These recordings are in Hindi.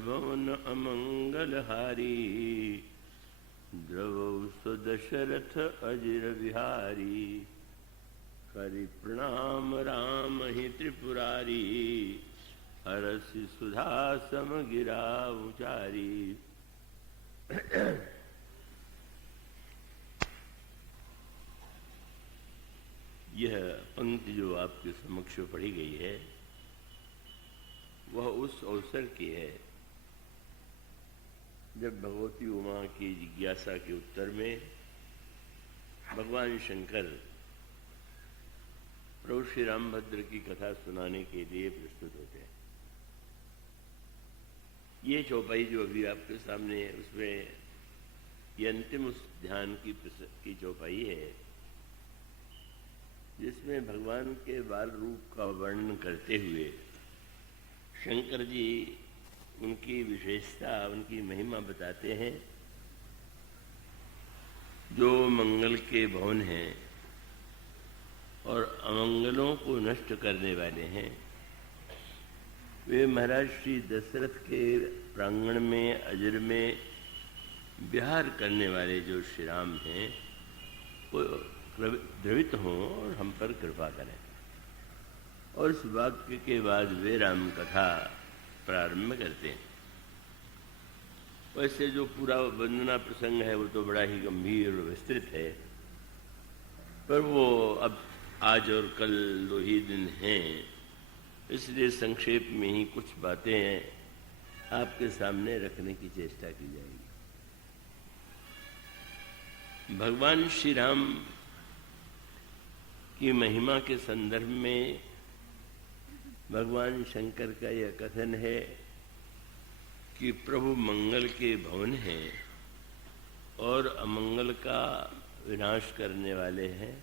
भवन अमंगलहारी, द्रवौ सुदशरथ अजिर बिहारी। करि प्रणाम राम ही त्रिपुरारी, हरसि सुधा सम गिरा उचारी। यह पंक्ति जो आपके समक्ष पढ़ी गई है वह उस अवसर की है जब भगवती उमा की जिज्ञासा के उत्तर में भगवान शंकर प्रभु श्री रामभद्र की कथा सुनाने के लिए प्रस्तुत होते हैं। ये चौपाई जो अभी आपके सामने है उसमें ये अंतिम उस ध्यान की चौपाई है जिसमें भगवान के बाल रूप का वर्णन करते हुए शंकर जी उनकी विशेषता, उनकी महिमा बताते हैं। जो मंगल के भवन हैं और अमंगलों को नष्ट करने वाले हैं, वे महाराज श्री दशरथ के प्रांगण में अजर में विहार करने वाले जो श्री राम हैं वो द्रवित हों और हम पर कृपा करें। और इस वाक्य के बाद वे राम कथा प्रारंभ करते हैं। वैसे जो पूरा वंदना प्रसंग है वो तो बड़ा ही गंभीर और विस्तृत है, पर वो अब आज और कल 2 ही दिन हैं, इसलिए संक्षेप में ही कुछ बातें आपके सामने रखने की चेष्टा की जाएगी। भगवान श्री राम की महिमा के संदर्भ में भगवान शंकर का यह कथन है कि प्रभु मंगल के भवन हैं और अमंगल का विनाश करने वाले हैं।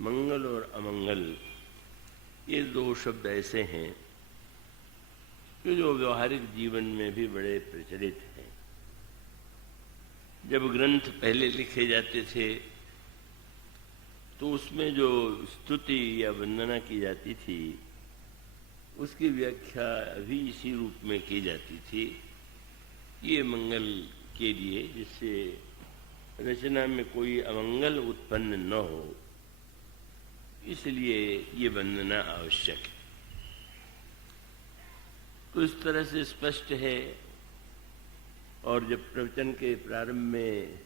मंगल और अमंगल ये 2 शब्द ऐसे हैं कि जो व्यवहारिक जीवन में भी बड़े प्रचलित हैं। जब ग्रंथ पहले लिखे जाते थे तो उसमें जो स्तुति या वंदना की जाती थी उसकी व्याख्या अभी इसी रूप में की जाती थी, ये मंगल के लिए, जिससे रचना में कोई अमंगल उत्पन्न न हो, इसलिए ये वंदना आवश्यक है। तो इस तरह से स्पष्ट है। और जब प्रवचन के प्रारंभ में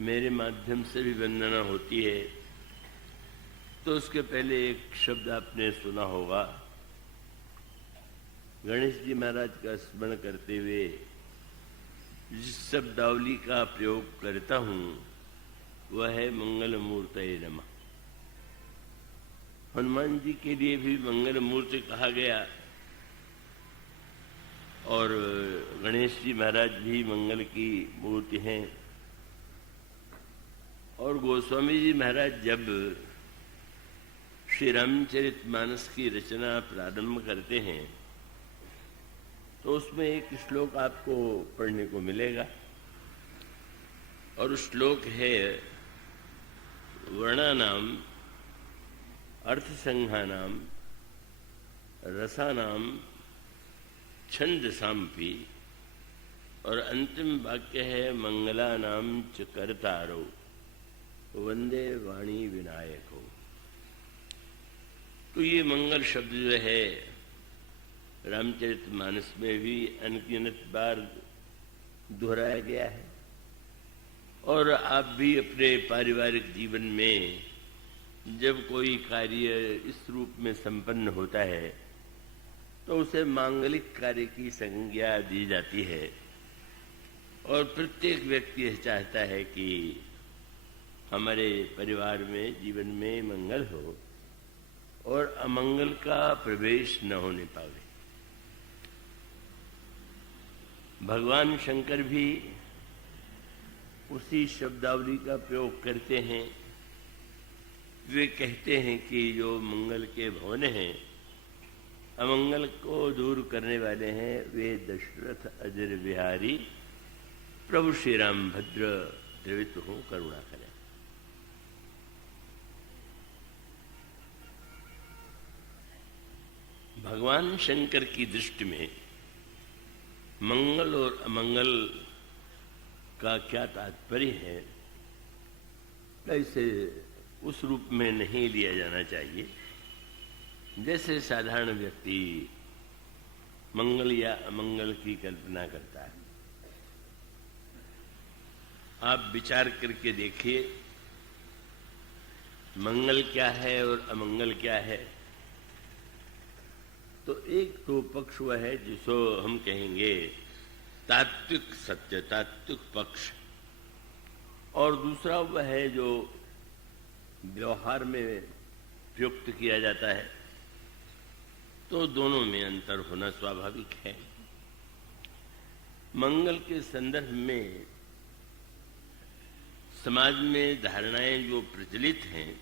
मेरे माध्यम से भी वंदना होती है तो उसके पहले एक शब्द आपने सुना होगा। गणेश जी महाराज का स्मरण करते हुए जिस शब्दावली का प्रयोग करता हूँ वह है मंगल मूर्तये नमः। हनुमान जी के लिए भी मंगल मूर्ति कहा गया और गणेश जी महाराज भी मंगल की मूर्ति हैं। और गोस्वामी जी महाराज जब श्री रामचरितमानस की रचना प्रारंभ करते हैं तो उसमें एक श्लोक आपको पढ़ने को मिलेगा और श्लोक है वर्णानाम अर्थसंघानाम रसानाम छंदसाम्पि, और अंतिम वाक्य है मंगलानाम च कर्तारो वंदे वाणी विनायको। तो ये मंगल शब्द जो है रामचरितमानस में भी अनगिनत बार दोहराया गया है और आप भी अपने पारिवारिक जीवन में जब कोई कार्य इस रूप में संपन्न होता है तो उसे मांगलिक कार्य की संज्ञा दी जाती है। और प्रत्येक व्यक्ति यह चाहता है कि हमारे परिवार में, जीवन में मंगल हो और अमंगल का प्रवेश न होने पावे। भगवान शंकर भी उसी शब्दावली का प्रयोग करते हैं। वे कहते हैं कि जो मंगल के भवन हैं, अमंगल को दूर करने वाले हैं, वे दशरथ अजर बिहारी प्रभु श्री रामभद्र द्रवित हो करुणा करें। भगवान शंकर की दृष्टि में मंगल और अमंगल का क्या तात्पर्य है, ऐसे उस रूप में नहीं लिया जाना चाहिए जैसे साधारण व्यक्ति मंगल या अमंगल की कल्पना करता है। आप विचार करके देखिए, मंगल क्या है और अमंगल क्या है। तो एक तो पक्ष वह है जिसको हम कहेंगे तात्विक सत्य, तात्विक पक्ष, और दूसरा वह है जो व्यवहार में प्रयुक्त किया जाता है। तो दोनों में अंतर होना स्वाभाविक है। मंगल के संदर्भ में समाज में धारणाएं जो प्रचलित हैं,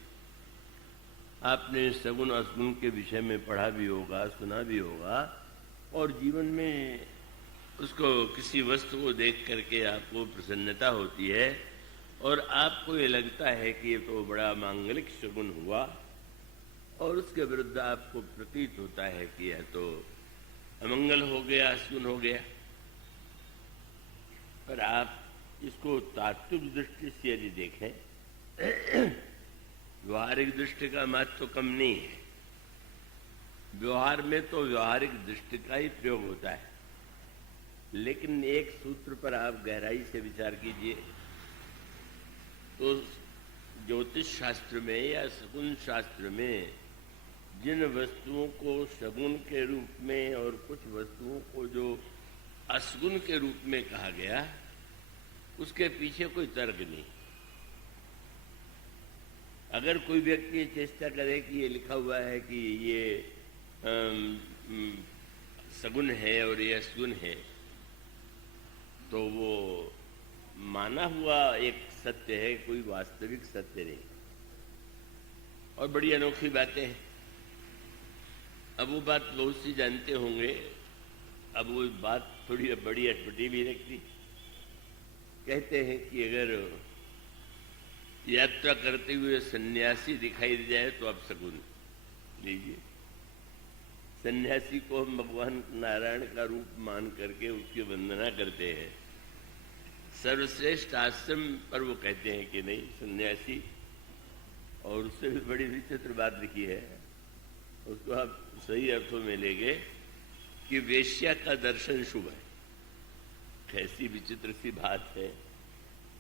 आपने सगुन असगुन के विषय में पढ़ा भी होगा, सुना भी होगा, और जीवन में उसको किसी वस्तु को देख करके आपको प्रसन्नता होती है और आपको ये लगता है कि ये तो बड़ा मांगलिक शगुन हुआ, और उसके विरुद्ध आपको प्रतीत होता है कि यह तो अमंगल हो गया, अशुभ हो गया। पर आप इसको तात्विक दृष्टि से यदि देखें, व्यवहारिक दृष्टि का महत्व तो कम नहीं है। व्यवहार में तो व्यवहारिक दृष्टि का ही प्रयोग होता है, लेकिन एक सूत्र पर आप गहराई से विचार कीजिए तो ज्योतिष शास्त्र में या शगुन शास्त्र में जिन वस्तुओं को शगुन के रूप में और कुछ वस्तुओं को जो अशगुन के रूप में कहा गया, उसके पीछे कोई तर्क नहीं। अगर कोई व्यक्ति ये चेष्टा करे कि ये लिखा हुआ है कि ये शगुन है और ये अशगुन है, तो वो माना हुआ एक सत्य है, कोई वास्तविक सत्य नहीं। और बड़ी अनोखी बातें हैं। अब वो बात बहुत सी जानते होंगे, अब वो बात थोड़ी बड़ी अटपटी भी रखती। कहते हैं कि अगर यात्रा करते हुए सन्यासी दिखाई दे जाए तो आप शगुन लीजिए। सन्यासी को हम भगवान नारायण का रूप मान करके उसकी वंदना करते हैं। सर्वश्रेष्ठ आश्रम पर वो कहते हैं कि नहीं, सन्यासी। और उससे भी बड़ी विचित्र बात लिखी है, उसको आप सही अर्थों में लेंगे कि वेश्या का दर्शन शुभ है। कैसी विचित्र सी बात है,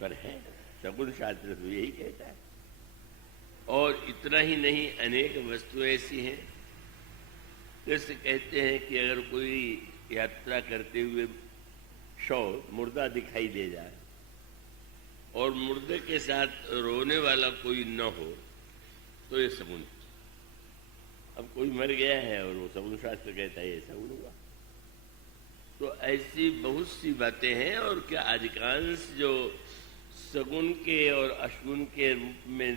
पर है। शगुन शास्त्र तो यही कहता है। और इतना ही नहीं, अनेक वस्तुएं ऐसी हैं जैसे कहते हैं कि अगर कोई यात्रा करते हुए शव मुर्दा दिखाई दे जाए और मुर्दे के साथ रोने वाला कोई न हो तो ये शगुन। अब कोई मर गया है और वो शगुन शास्त्र कहता है ये शगुन हुआ। तो ऐसी बहुत सी बातें हैं। और क्या अधिकांश जो शगुन के और अशगुन के रूप में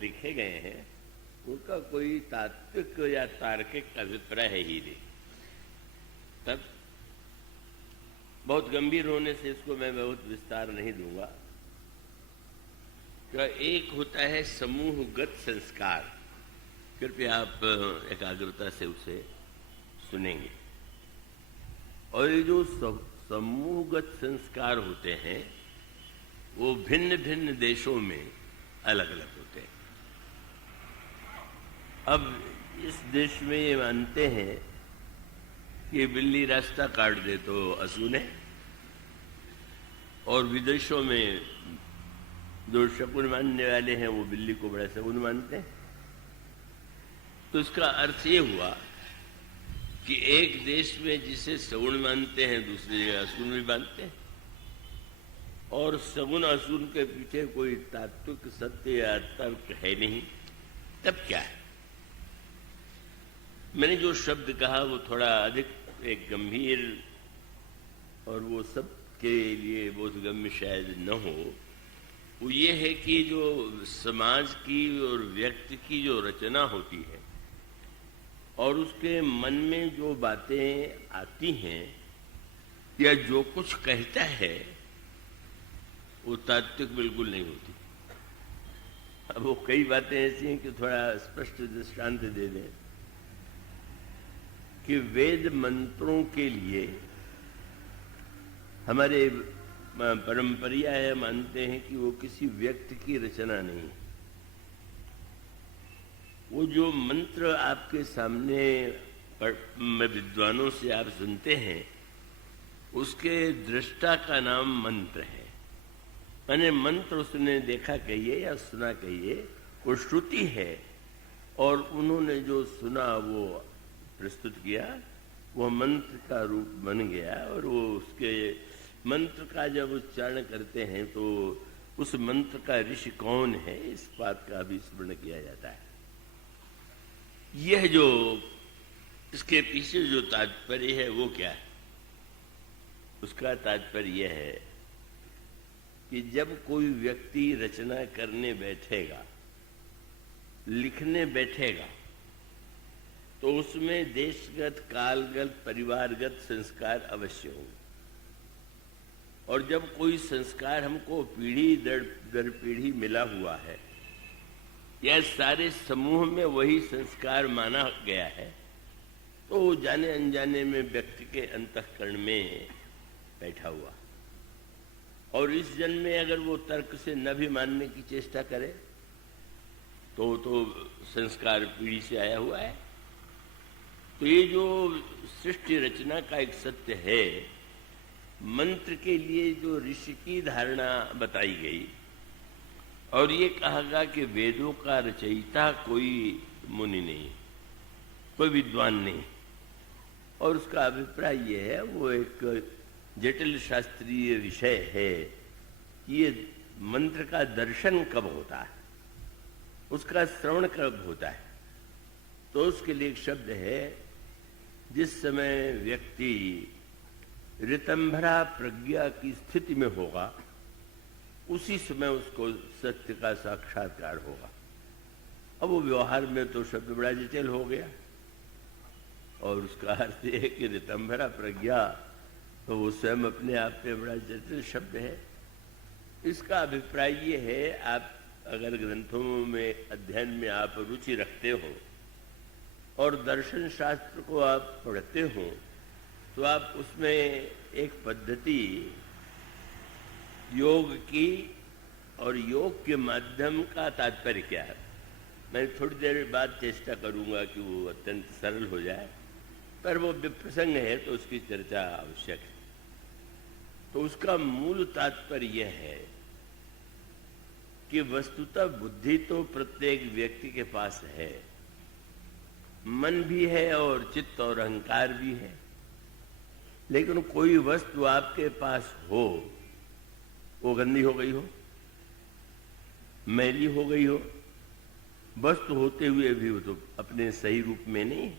लिखे गए हैं, उनका कोई तात्विक या तार्किक अभिप्राय है ही नहीं। तब बहुत गंभीर होने से इसको मैं बहुत विस्तार नहीं दूंगा। तो एक होता है समूहगत संस्कार। कृपया आप एकाग्रता से उसे सुनेंगे। और ये जो समूहगत संस्कार होते हैं वो भिन्न भिन्न देशों में अलग अलग होते हैं। अब इस देश में ये मानते हैं कि बिल्ली रास्ता काट दे तो अशुभ है, और विदेशों में जो शगुन मानने वाले हैं वो बिल्ली को बड़ा शगुन मानते हैं। तो इसका अर्थ ये हुआ कि एक देश में जिसे शगुन मानते हैं दूसरी जगह अशुभ भी मानते हैं। और शगुन अशुभ के पीछे कोई तात्विक सत्य या तर्क है नहीं। तब क्या है? मैंने जो शब्द कहा वो थोड़ा अधिक एक गंभीर और वो सब के लिए बोधगम्य शायद न हो। वो ये है कि जो समाज की और व्यक्ति की जो रचना होती है और उसके मन में जो बातें आती हैं या जो कुछ कहता है वो तात्विक बिल्कुल नहीं होती। अब वो कई बातें ऐसी हैं कि थोड़ा स्पष्ट दृष्टांत दे दें कि वेद मंत्रों के लिए हमारे परंपरिया है, मानते हैं कि वो किसी व्यक्ति की रचना नहीं है। वो जो मंत्र आपके सामने विद्वानों से आप सुनते हैं, उसके दृष्टा का नाम मंत्र है। माने मंत्र उसने देखा कहिए या सुना कहिए, वो श्रुति है, और उन्होंने जो सुना वो प्रस्तुत किया, वो मंत्र का रूप बन गया। और वो उसके मंत्र का जब उच्चारण करते हैं तो उस मंत्र का ऋषि कौन है, इस बात का भी स्मरण किया जाता है। यह जो इसके पीछे जो तात्पर्य है वो क्या है? उसका तात्पर्य यह है कि जब कोई व्यक्ति रचना करने बैठेगा, लिखने बैठेगा, तो उसमें देशगत, कालगत, परिवारगत संस्कार अवश्य होंगे। और जब कोई संस्कार हमको पीढ़ी दर पीढ़ी मिला हुआ है, या सारे समूह में वही संस्कार माना गया है, तो जाने अनजाने में व्यक्ति के अंतःकरण में बैठा हुआ। और इस जन्म में अगर वो तर्क से न भी मानने की चेष्टा करे तो संस्कार पीढ़ी से आया हुआ है। तो ये जो सृष्टि रचना का एक सत्य है, मंत्र के लिए जो ऋषि की धारणा बताई गई, और ये कहा गया कि वेदों का रचयिता कोई मुनि नहीं, कोई विद्वान नहीं, और उसका अभिप्राय ये है, वो एक जटिल शास्त्रीय विषय है कि ये मंत्र का दर्शन कब होता है, उसका श्रवण कब होता है। तो उसके लिए एक शब्द है, जिस समय व्यक्ति ऋतंभरा प्रज्ञा की स्थिति में होगा, उसी समय उसको सत्य का साक्षात्कार होगा। अब वो व्यवहार में तो शब्द बड़ा जटिल हो गया, और उसका अर्थ है कि ऋतंभरा प्रज्ञा, तो वो स्वयं अपने आप में बड़ा जटिल शब्द है। इसका अभिप्राय ये है, आप अगर ग्रंथों में अध्ययन में आप रुचि रखते हो और दर्शन शास्त्र को आप पढ़ते हो, तो आप उसमें एक पद्धति योग की, और योग के माध्यम का तात्पर्य क्या है, मैं थोड़ी देर बाद चेष्टा करूंगा कि वो अत्यंत सरल हो जाए, पर वो विप्रसंग है तो उसकी चर्चा आवश्यक है। तो उसका मूल तात्पर्य यह है कि वस्तुतः बुद्धि तो प्रत्येक व्यक्ति के पास है, मन भी है और चित्त और अहंकार भी है। लेकिन कोई वस्तु आपके पास हो, वो गंदी हो गई हो, मैली हो गई हो, वस्तु होते हुए भी वो तो अपने सही रूप में नहीं।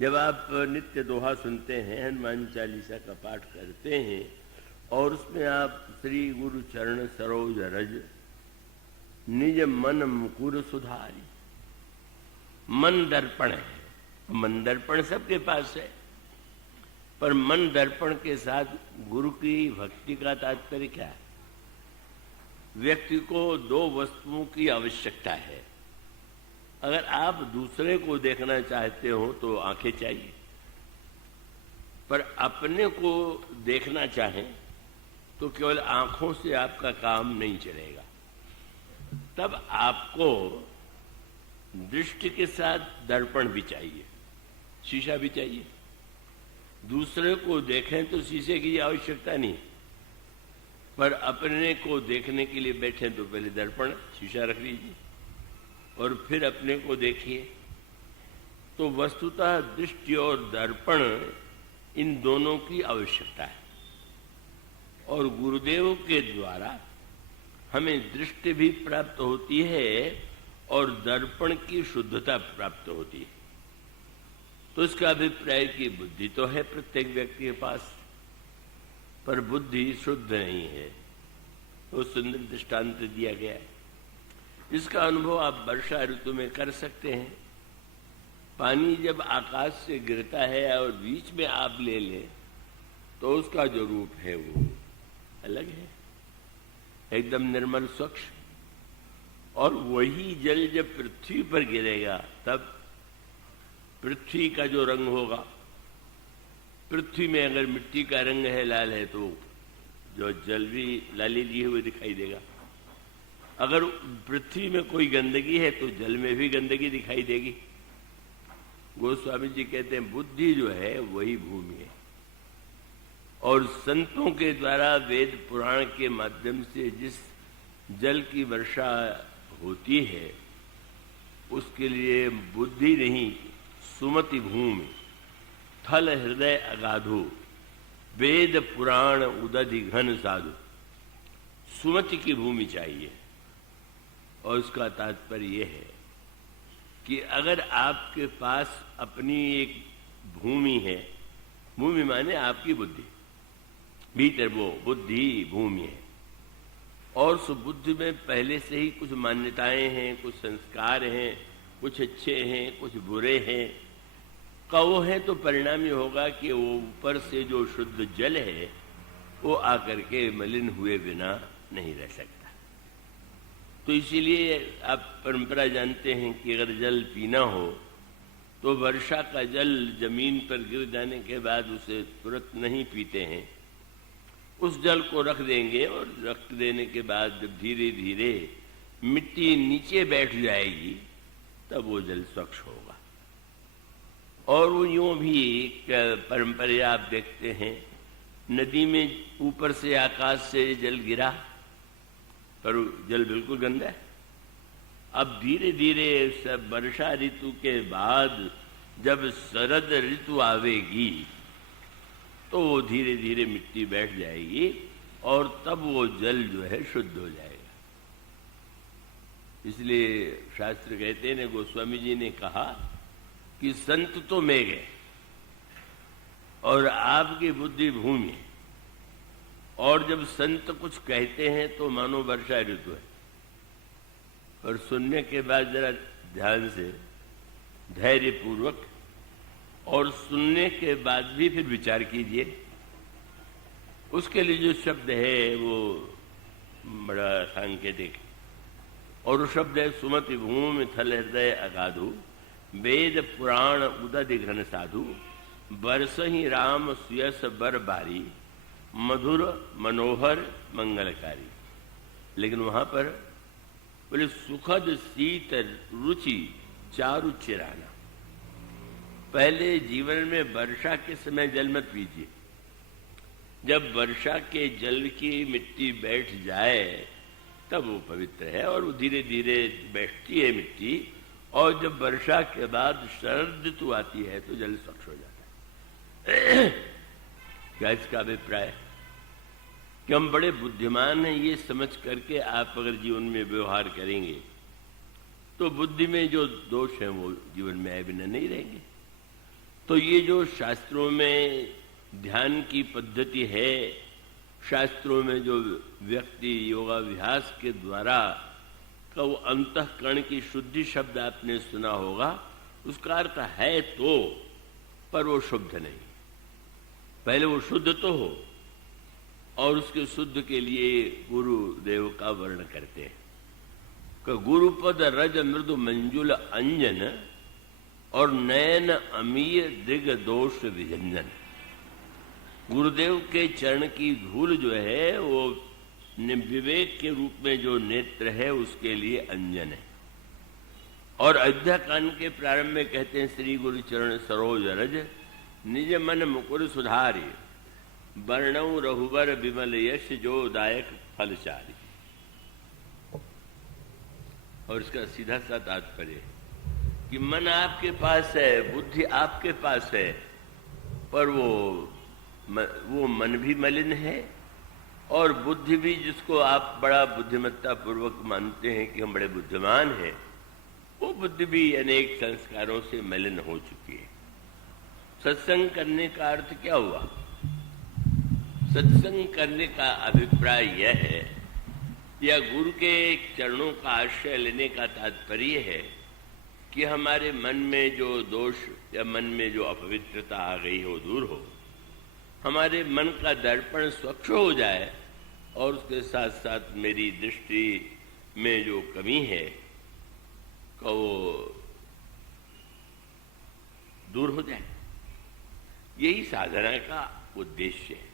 जब आप नित्य दोहा सुनते हैं, हनुमान चालीसा का पाठ करते हैं, और उसमें आप श्री गुरु चरण सरोज रज निज मन मुकुर सुधारी, मन दर्पण है। मन दर्पण सबके पास है, पर मन दर्पण के साथ गुरु की भक्ति का तात्पर्य क्या है? व्यक्ति को दो वस्तुओं की आवश्यकता है। अगर आप दूसरे को देखना चाहते हो तो आंखें चाहिए, पर अपने को देखना चाहें तो केवल आंखों से आपका काम नहीं चलेगा। तब आपको दृष्टि के साथ दर्पण भी चाहिए, शीशा भी चाहिए। दूसरे को देखें तो शीशे की आवश्यकता नहीं, पर अपने को देखने के लिए बैठे तो पहले दर्पण शीशा रख लीजिए और फिर अपने को देखिए। तो वस्तुतः दृष्टि और दर्पण, इन दोनों की आवश्यकता है, और गुरुदेव के द्वारा हमें दृष्टि भी प्राप्त होती है और दर्पण की शुद्धता प्राप्त होती है। तो इसका अभिप्राय कि बुद्धि तो है प्रत्येक व्यक्ति के पास, पर बुद्धि शुद्ध नहीं है। तो सुंदर दृष्टांत दिया गया है। इसका अनुभव आप वर्षा ऋतु में कर सकते हैं। पानी जब आकाश से गिरता है और बीच में आप ले लें, तो उसका जो रूप है वो अलग है, एकदम निर्मल स्वच्छ। और वही जल जब पृथ्वी पर गिरेगा, तब पृथ्वी का जो रंग होगा, पृथ्वी में अगर मिट्टी का रंग है, लाल है, तो जो जल भी लाली लिए हुए दिखाई देगा। अगर पृथ्वी में कोई गंदगी है तो जल में भी गंदगी दिखाई देगी। गोस्वामी जी कहते हैं बुद्धि जो है वही भूमि है, और संतों के द्वारा वेद पुराण के माध्यम से जिस जल की वर्षा होती है उसके लिए बुद्धि नहीं, सुमति भूमि थल हृदय अगाधो वेद पुराण उदधि घन साधु। सुमति की भूमि चाहिए, और उसका तात्पर्य यह है कि अगर आपके पास अपनी एक भूमि है, भूमि माने आपकी बुद्धि, भीतर वो बुद्धि भूमि है, और उस बुद्धि में पहले से ही कुछ मान्यताएं हैं, कुछ संस्कार हैं, कुछ अच्छे हैं, कुछ बुरे हैं, कहो है, तो परिणाम ये होगा कि वो ऊपर से जो शुद्ध जल है वो आकर के मलिन हुए बिना नहीं रह सकता। तो इसीलिए आप परंपरा जानते हैं कि अगर जल पीना हो तो वर्षा का जल जमीन पर गिर जाने के बाद उसे तुरंत नहीं पीते हैं, उस जल को रख देंगे, और रख देने के बाद जब धीरे धीरे मिट्टी नीचे बैठ जाएगी तब वो जल स्वच्छ होगा। और वो यूं भी एक परंपरा आप देखते हैं, नदी में ऊपर से आकाश से जल गिरा पर जल बिल्कुल गंदा है। अब धीरे धीरे सब वर्षा ऋतु के बाद जब शरद ऋतु आवेगी तो वो धीरे धीरे मिट्टी बैठ जाएगी, और तब वो जल जो है शुद्ध हो जाएगा। इसलिए शास्त्र कहते हैं, गोस्वामी जी ने कहा कि संत तो मेघ है और आपकी बुद्धि भूमि है, और जब संत कुछ कहते हैं तो मानो वर्षा ऋतु है। और सुनने के बाद जरा ध्यान से, धैर्य पूर्वक, और सुनने के बाद भी फिर विचार कीजिए। उसके लिए जो शब्द है वो बड़ा सांकेतिक, और वो शब्द है सुमति भूमि थल हृदय अगाधु वेद पुराण उदधि घन साधु बरसहि राम सुयस बर बारी मधुर मनोहर मंगलकारी। लेकिन वहां पर बोले सुखद शीत रुचि चारु चिराना। पहले जीवन में वर्षा के समय जल मत पीजिए, जब वर्षा के जल की मिट्टी बैठ जाए तब वो पवित्र है, और वो धीरे धीरे बैठती है मिट्टी, और जब वर्षा के बाद शरद ऋतु आती है तो जल स्वच्छ हो जाता है। क्या इसका अभिप्राय कि हम बड़े बुद्धिमान हैं, ये समझ करके आप अगर जीवन में व्यवहार करेंगे तो बुद्धि में जो दोष हैं वो जीवन में आए बिना नहीं रहेंगे। तो ये जो शास्त्रों में ध्यान की पद्धति है, शास्त्रों में जो व्यक्ति योगाभ्यास के द्वारा का वो अंतःकरण की शुद्धि शब्द आपने सुना होगा, उसका अर्थ है तो, पर वो शुद्ध नहीं। पहले वो शुद्ध तो हो, और उसके शुद्ध के लिए गुरुदेव का वर्ण करते हैं कि गुरुपद रज मृदु मंजुल अंजन और नयन अमीय दिग दोष विजंजन। गुरुदेव के चरण की धूल जो है वो विवेक के रूप में जो नेत्र है उसके लिए अंजन है। और अयोध्या कांड के प्रारंभ में कहते हैं श्री गुरु चरण सरोज रज निज मन मुकुर सुधारी वर्णव रघुबर विमल यश जो दायक फलचारी। और इसका सीधा सा तात्पर्य कि मन आपके पास है, बुद्धि आपके पास है, पर वो मन भी मलिन है, और बुद्धि भी, जिसको आप बड़ा बुद्धिमत्ता पूर्वक मानते हैं कि हम बड़े बुद्धिमान हैं, वो बुद्धि भी अनेक संस्कारों से मलिन हो चुकी है। सत्संग करने का अर्थ क्या हुआ? सत्संग करने का अभिप्राय यह है, या गुरु के चरणों का आश्रय लेने का तात्पर्य है कि हमारे मन में जो दोष या मन में जो अपवित्रता आ गई हो दूर हो, हमारे मन का दर्पण स्वच्छ हो जाए, और उसके साथ साथ मेरी दृष्टि में जो कमी है वो दूर हो जाए। यही साधना का उद्देश्य है।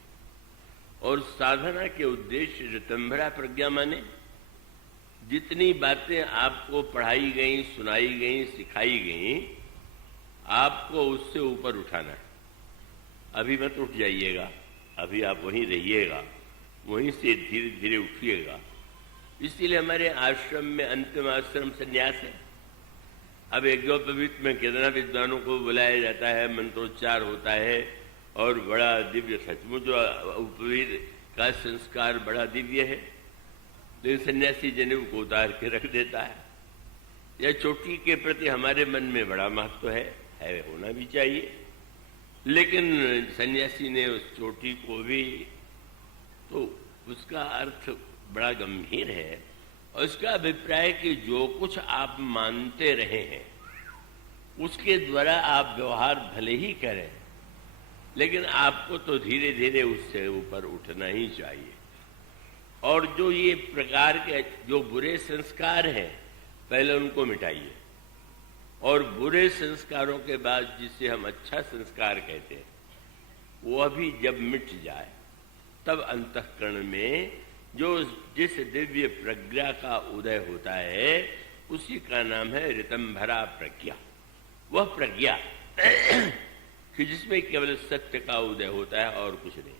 और साधना के उद्देश्य ऋतंभरा प्रज्ञा माने जितनी बातें आपको पढ़ाई गई, सुनाई गई, सिखाई गई, आपको उससे ऊपर उठाना है। अभी मत उठ जाइएगा, अभी आप वहीं रहिएगा, वहीं से धीरे धीरे उठिएगा। इसीलिए हमारे आश्रम में अंतिम आश्रम संन्यास है। अब यज्ञोपवीत में कितना विद्वानों को बुलाया जाता है, मंत्रोच्चार होता है और बड़ा दिव्य, सचमुच उपवीत का संस्कार बड़ा दिव्य है, लेकिन सन्यासी जनेऊ को उतार के रख देता है। यह चोटी के प्रति हमारे मन में बड़ा महत्व है, होना भी चाहिए, लेकिन सन्यासी ने उस चोटी को भी, तो उसका अर्थ बड़ा गंभीर है। और उसका अभिप्राय कि जो कुछ आप मानते रहे हैं उसके द्वारा आप व्यवहार भले ही करें, लेकिन आपको तो धीरे धीरे उससे ऊपर उठना ही चाहिए। और जो ये प्रकार के जो बुरे संस्कार हैं, पहले उनको मिटाइए, और बुरे संस्कारों के बाद जिसे हम अच्छा संस्कार कहते हैं, वो अभी जब मिट जाए तब अंतःकरण में जो जिस दिव्य प्रज्ञा का उदय होता है उसी का नाम है ऋतंभरा प्रज्ञा। वह प्रज्ञा कि जिसमें केवल सत्य का उदय होता है और कुछ नहीं।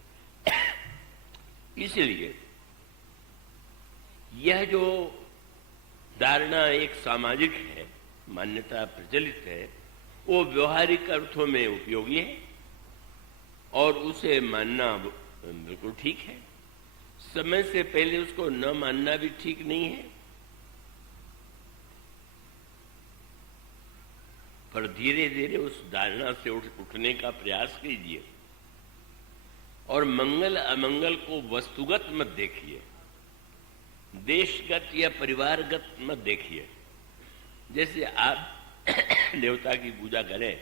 इसलिए यह जो धारणा एक सामाजिक है, मान्यता प्रचलित है, वो व्यवहारिक अर्थों में उपयोगी है और उसे मानना बिल्कुल ठीक है। समय से पहले उसको न मानना भी ठीक नहीं है, पर धीरे धीरे उस धारणा से उठने का प्रयास कीजिए और मंगल अमंगल को वस्तुगत मत देखिए, देशगत या परिवारगत मत देखिए। जैसे आप देवता की पूजा करें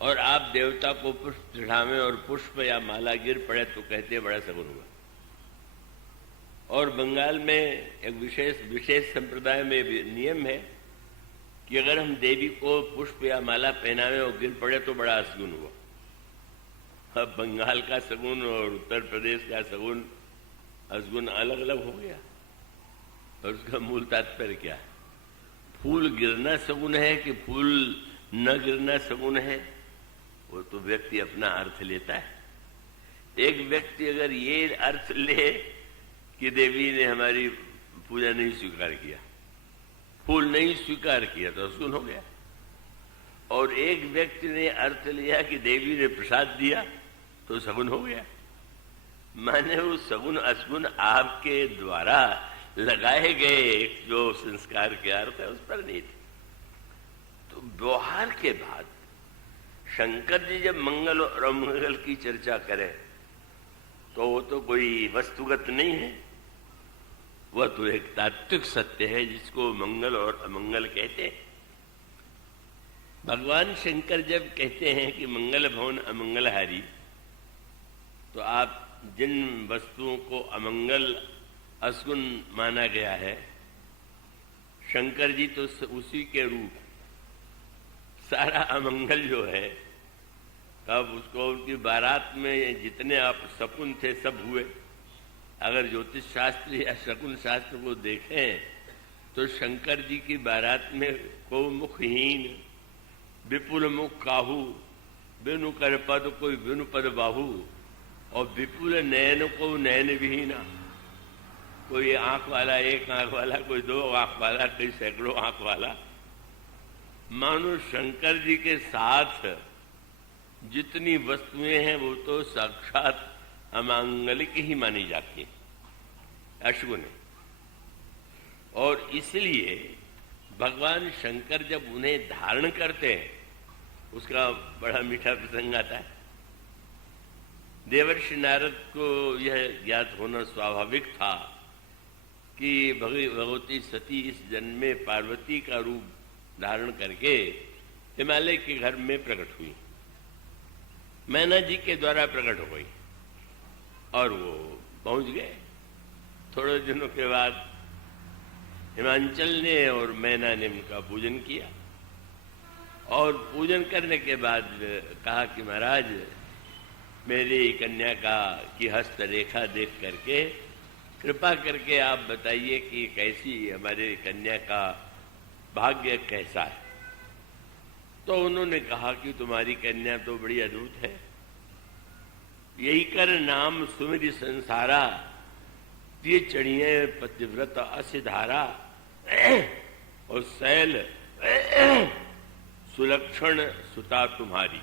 और आप देवता को पुष्प चढ़ावें और पुष्प या माला गिर पड़े तो कहते बड़ा सगुन हुआ। और बंगाल में एक विशेष संप्रदाय में नियम है कि अगर हम देवी को पुष्प या माला पहनावें और गिर पड़े तो बड़ा असगुन हुआ। अब बंगाल का सगुन और उत्तर प्रदेश का सगुन असगुन अलग अलग हो गया। और उसका मूल तात्पर्य क्या है? फूल गिरना सगुन है कि फूल न गिरना सगुन है, वो तो व्यक्ति अपना अर्थ लेता है। एक व्यक्ति अगर ये अर्थ ले कि देवी ने हमारी पूजा नहीं स्वीकार किया, फूल नहीं स्वीकार किया, तो असगुन हो गया। और एक व्यक्ति ने अर्थ लिया कि देवी ने प्रसाद दिया तो सगुन हो गया। माने वो सगुन असगुन आपके द्वारा लगाए गए जो संस्कार के अर्थ है उस पर नहीं थे। तो व्यवहार के बाद शंकर जी जब मंगल और अमंगल की चर्चा करें तो वो तो कोई वस्तुगत नहीं है, वह तो एक तात्विक सत्य है जिसको मंगल और अमंगल कहते हैं। भगवान शंकर जब कहते हैं कि मंगल भवन अमंगलहारी, तो आप जिन वस्तुओं को अमंगल असगुन माना गया है, शंकर जी तो उसी के रूप सारा अमंगल जो है, तब उसको उनकी बारात में जितने आप शकुन थे सब हुए। अगर ज्योतिष शास्त्र या शकुन शास्त्र को देखें तो शंकर जी की बारात में को मुखहीन, विपुल मुख काहू, बिनु कर पद कोई बिनु पद बाहू, और विपुल नयन को नयन विहीना। कोई आंख वाला एक आंख वाला, कोई दो आंख वाला, कोई सैकड़ों आंख वाला। मानो शंकर जी के साथ जितनी वस्तुएं हैं वो तो साक्षात अमांगलिक ही मानी जाती है, अशुभ नहीं। और इसलिए भगवान शंकर जब उन्हें धारण करते हैं, उसका बड़ा मीठा प्रसंग आता है। देवर्षि नारद को यह ज्ञात होना स्वाभाविक था कि भगवती सती इस जन्म में पार्वती का रूप धारण करके हिमालय के घर में प्रकट हुई, मैना जी के द्वारा प्रकट हो गई और वो पहुंच गए। थोड़े दिनों के बाद हिमांचल ने और मैना ने उनका पूजन किया। और पूजन करने के बाद कहा कि महाराज मेरी कन्या की हस्त रेखा देख करके कृपा करके आप बताइए कि कैसी हमारी कन्या का भाग्य कैसा है। तो उन्होंने कहा कि तुम्हारी कन्या तो बड़ी अद्भुत है, यही कर नाम सुमिरि संसारा, ये चढ़िए पतिव्रत असिधारा, और शैल सुलक्षण सुता तुम्हारी।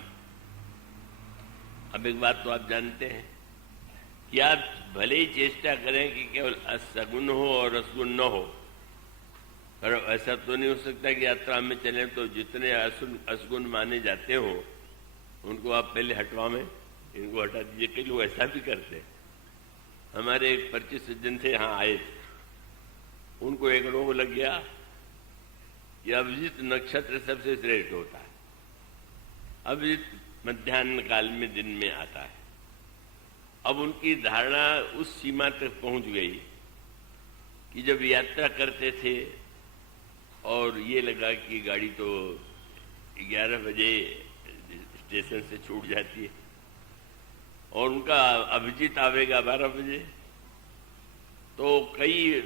अब एक बात तो आप जानते हैं कि आप भले ही चेष्टा करें कि केवल असगुन हो और रसगुन न हो, पर ऐसा तो नहीं हो सकता कि यात्रा में चलें तो जितने असगुन माने जाते हो उनको आप पहले हटवाएं, इनको हटा दीजिए। कई लोग ऐसा भी करते हैं। हमारे एक परिचित सज्जन थे, यहाँ आए थे, उनको एक रोग लग गया कि अभिजित नक्षत्र सबसे श्रेष्ठ होता है। अभिजित मध्याह्न काल में दिन में आता है। अब उनकी धारणा उस सीमा तक पहुंच गई कि जब यात्रा करते थे और ये लगा कि गाड़ी तो 11 बजे स्टेशन से छूट जाती है और उनका अभिजीत आवेगा 12 बजे, तो कई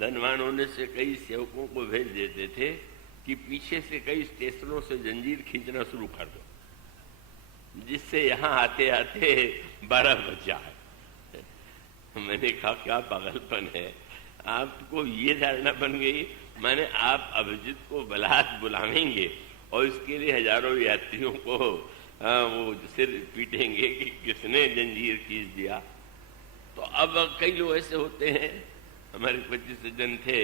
धनवान होने से कई सेवकों को भेज देते थे कि पीछे से कई स्टेशनों से जंजीर खींचना शुरू कर दो, जिससे यहाँ आते आते 12 बज जाए। मैंने कहा क्या पागलपन है, आपको ये धारणा बन गई, माने आप अभिजीत को बलात् बुलावेंगे और इसके लिए हजारों यात्रियों को वो सिर पीटेंगे कि किसने जंजीर खींच दिया। तो अब कई लोग ऐसे होते हैं। हमारे 25 सज्जन थे,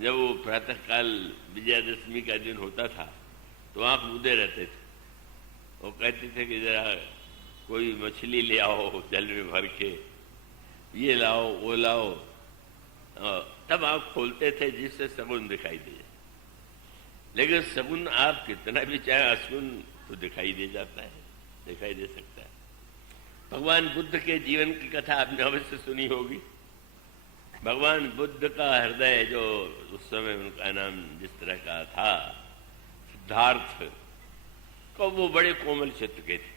जब वो प्रातःकाल विजयादशमी का दिन होता था तो आंख मूंदे रहते थे। वो कहते थे कि जरा कोई मछली ले आओ जल में भर के, ये लाओ वो लाओ, तब आप खोलते थे जिससे सगुन दिखाई दे। लेकिन सगुन आप कितना भी चाहे असगुन तो दिखाई दे जाता है, दिखाई दे सकता है। भगवान बुद्ध के जीवन की कथा आपने अवश्य सुनी होगी। भगवान बुद्ध का हृदय जो उस समय उनका नाम जिस तरह का था सिद्धार्थ, को वो बड़े कोमल चित्त के थे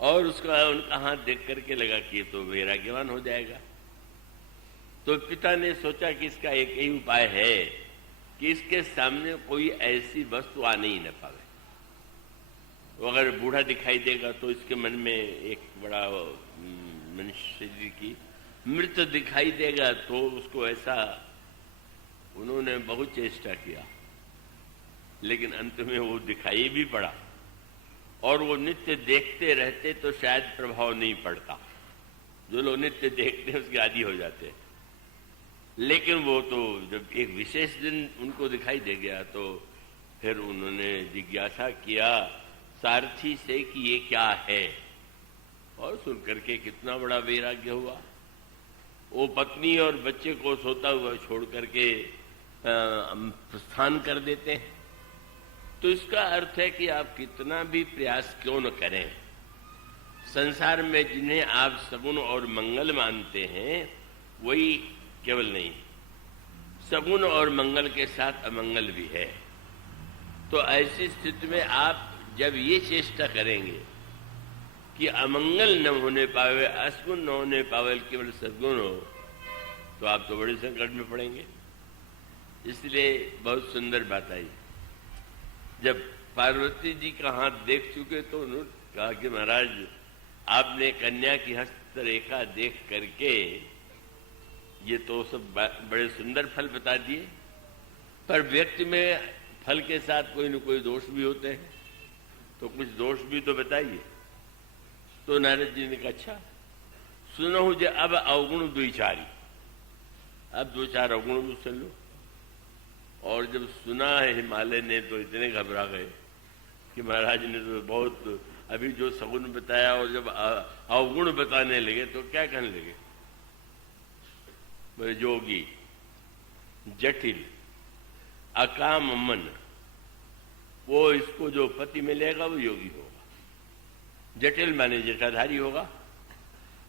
और उनका हाथ देख करके लगा कि ये तो वैराग्यवान हो जाएगा। तो पिता ने सोचा कि इसका एक ही उपाय है कि इसके सामने कोई ऐसी वस्तु आने ही न पावे। वो अगर बूढ़ा दिखाई देगा तो इसके मन में एक बड़ा मनुष्य की मृत दिखाई देगा तो उसको ऐसा, उन्होंने बहुत चेष्टा किया लेकिन अंत में वो दिखाई भी पड़ा और वो नित्य देखते रहते तो शायद प्रभाव नहीं पड़ता। जो लोग नित्य देखते हैं उसके आदी हो जाते हैं। लेकिन वो तो जब एक विशेष दिन उनको दिखाई दे गया तो फिर उन्होंने जिज्ञासा किया सारथी से कि ये क्या है, और सुन करके कितना बड़ा वैराग्य हुआ। वो पत्नी और बच्चे को सोता हुआ छोड़ करके प्रस्थान कर देते हैं। तो इसका अर्थ है कि आप कितना भी प्रयास क्यों न करें, संसार में जिन्हें आप सगुन और मंगल मानते हैं वही केवल नहीं, सगुन और मंगल के साथ अमंगल भी है। तो ऐसी स्थिति में आप जब ये चेष्टा करेंगे कि अमंगल न होने पावे, असगुन न होने पावे, केवल सद्गुण हो, तो आप तो बड़े संकट में पड़ेंगे। इसलिए बहुत सुंदर बात आई, जब पार्वती जी का हाथ देख चुके तो उन्होंने कहा कि महाराज आपने कन्या की हस्तरेखा देख करके ये तो सब बड़े सुंदर फल बता दिए, पर व्यक्ति में फल के साथ कोई न कोई दोष भी होते हैं, तो कुछ दोष भी तो बताइए। तो नारद जी ने कहा अच्छा सुनो जे अब अवगुण द्विचारी, अब 2-4 अवगुण भी सुन लो। और जब सुना है हिमालय ने तो इतने घबरा गए कि महाराज ने तो बहुत अभी जो सगुन बताया और जब अवगुण बताने लगे तो क्या कहने लगे, बोले जोगी, जटिल, अकाम मन, वो इसको जो पति मिलेगा वो योगी होगा। जटिल माने जटाधारी होगा,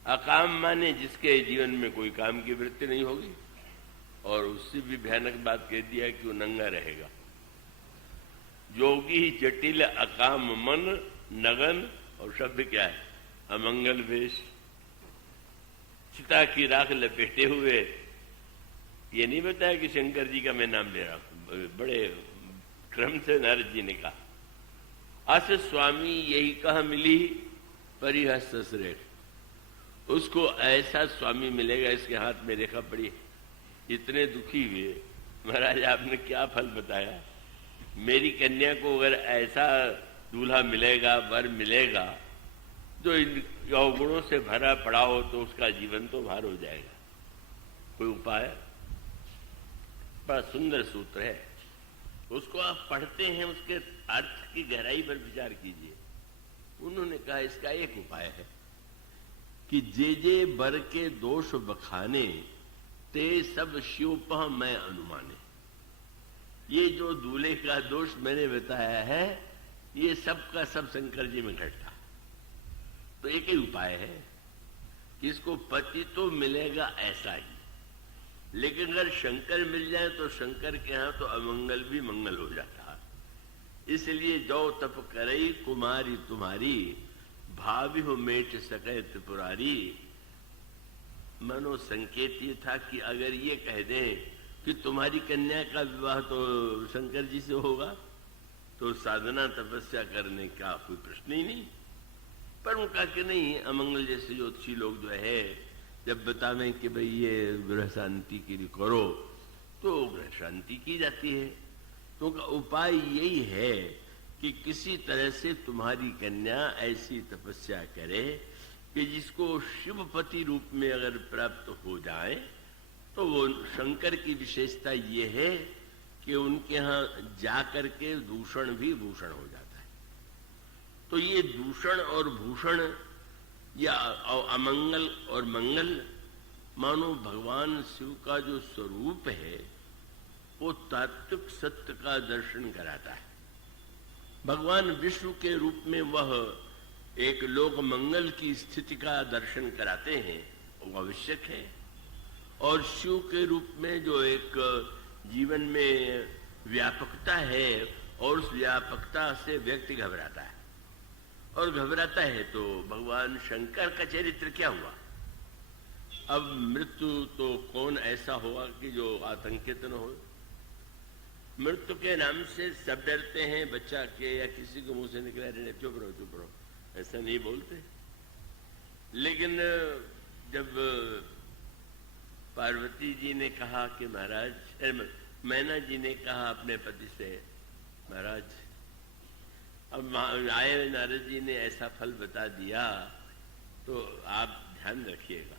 अकाम माने जिसके जीवन में कोई काम की वृत्ति नहीं होगी, और उससे भी भयानक बात कह दिया कि वो नंगा रहेगा। जोगी जटिल अकाम मन नगन, और शब्द क्या है? अमंगल वेश। चिता की राख लपेटे हुए। ये नहीं बताया कि शंकर जी का मैं नाम ले रहा हूं, बड़े क्रम से नारद जी ने कहा। अस स्वामी यही कह मिली परिहस श्रेष्ठ। उसको ऐसा स्वामी मिलेगा, इसके हाथ में रेखा पड़ी, इतने दुखी हुए, महाराज आपने क्या फल बताया? मेरी कन्या को अगर ऐसा दूल्हा मिलेगा, वर मिलेगा, जो इन अवगुणों से भरा पड़ा हो, तो उसका जीवन तो भार हो जाएगा। कोई उपाय? बड़ा सुंदर सूत्र है, उसको आप पढ़ते हैं, उसके अर्थ की गहराई पर विचार कीजिए। उन्होंने कहा इसका एक उपाय है कि जे जे बर के दोष बखाने, ते सब शिवपह मैं अनुमाने। ये जो दूल्हे का दोष मैंने बताया है, ये सब का सब शंकर जी में घटता। तो एक ही उपाय है कि इसको पति तो मिलेगा ऐसा ही, लेकिन अगर शंकर मिल जाए तो शंकर के यहां तो अमंगल भी मंगल हो जाता है। इसलिए जो तप करई कुमारी तुम्हारी, भावी हो मेट सके त्रिपुरारी। मनो संकेत ये था कि अगर ये कह दें कि तुम्हारी कन्या का विवाह तो शंकर जी से होगा, तो साधना तपस्या करने का कोई प्रश्न ही नहीं। पर उनका कि नहीं, अमंगल जैसे ज्योतिषी लोग जो है जब बतावें कि भाई ये ग्रह शांति के लिए करो, तो ग्रह शांति की जाती है। तो उनका उपाय यही है कि किसी तरह से तुम्हारी कन्या ऐसी तपस्या करे कि जिसको शिवपति रूप में अगर प्राप्त हो जाए, तो वो शंकर की विशेषता ये है कि उनके यहाँ जाकर के दूषण भी भूषण हो जाता है। तो ये दूषण और भूषण या अमंगल और मंगल, मानो भगवान शिव का जो स्वरूप है वो तात्विक सत्य का दर्शन कराता है। भगवान विष्णु के रूप में वह एक लोक मंगल की स्थिति का दर्शन कराते हैं, वो आवश्यक है। और शिव के रूप में जो एक जीवन में व्यापकता है, और उस व्यापकता से व्यक्ति घबराता है, और घबराता है तो भगवान शंकर का चरित्र क्या हुआ? अब मृत्यु तो कौन ऐसा होगा कि जो आतंकित न हो? मृत्यु के नाम से सब डरते हैं, बच्चा के या किसी को मुंह से निकला रहे चुप रहो चुप रहो, ऐसा नहीं बोलते। लेकिन जब पार्वती जी ने कहा कि महाराज, मैना जी ने कहा अपने पति से, महाराज अब आए नारद जी ने ऐसा फल बता दिया, तो आप ध्यान रखिएगा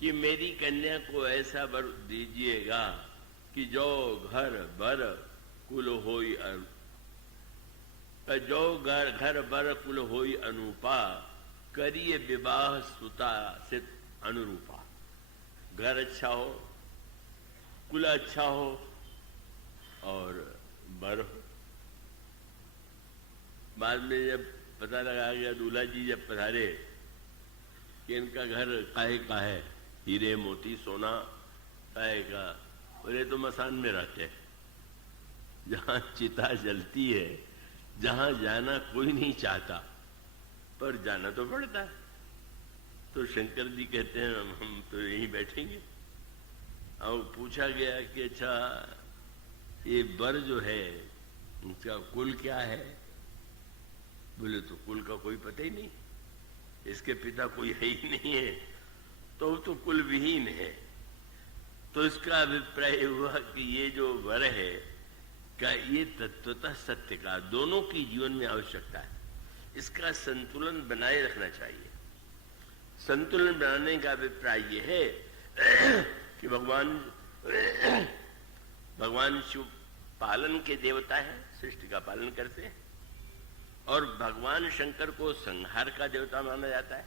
कि मेरी कन्या को ऐसा वर दीजिएगा कि जो घर बर कुल होई, जो घर बर कुल होई अनुपा, करिए विवाह सुता से अनुरूपा। घर अच्छा हो, कुल अच्छा हो, और बर हो। बाद में जब पता लगा गया, दूल्हा जी जब पधारे कि इनका घर काहे का है, हीरे मोती सोना काहे का, बोले तो मसान में रहते हैं, जहाँ चिता जलती है, जहाँ जाना कोई नहीं चाहता, पर जाना तो पड़ता है। तो शंकर जी कहते हैं हम तो यहीं बैठेंगे। और पूछा गया कि अच्छा ये वर जो है उनका कुल क्या है? बोले तो कुल का कोई पता ही नहीं, इसके पिता कोई है ही नहीं है, तो कुल विहीन है। तो इसका अभिप्राय हुआ कि ये जो वर है का ये तत्वतः सत्य का दोनों की जीवन में आवश्यकता है, इसका संतुलन बनाए रखना चाहिए। संतुलन बनाने का अभिप्राय ये है कि भगवान शिव पालन के देवता है, सृष्टि का पालन करते हैं, और भगवान शंकर को संहार का देवता माना जाता है।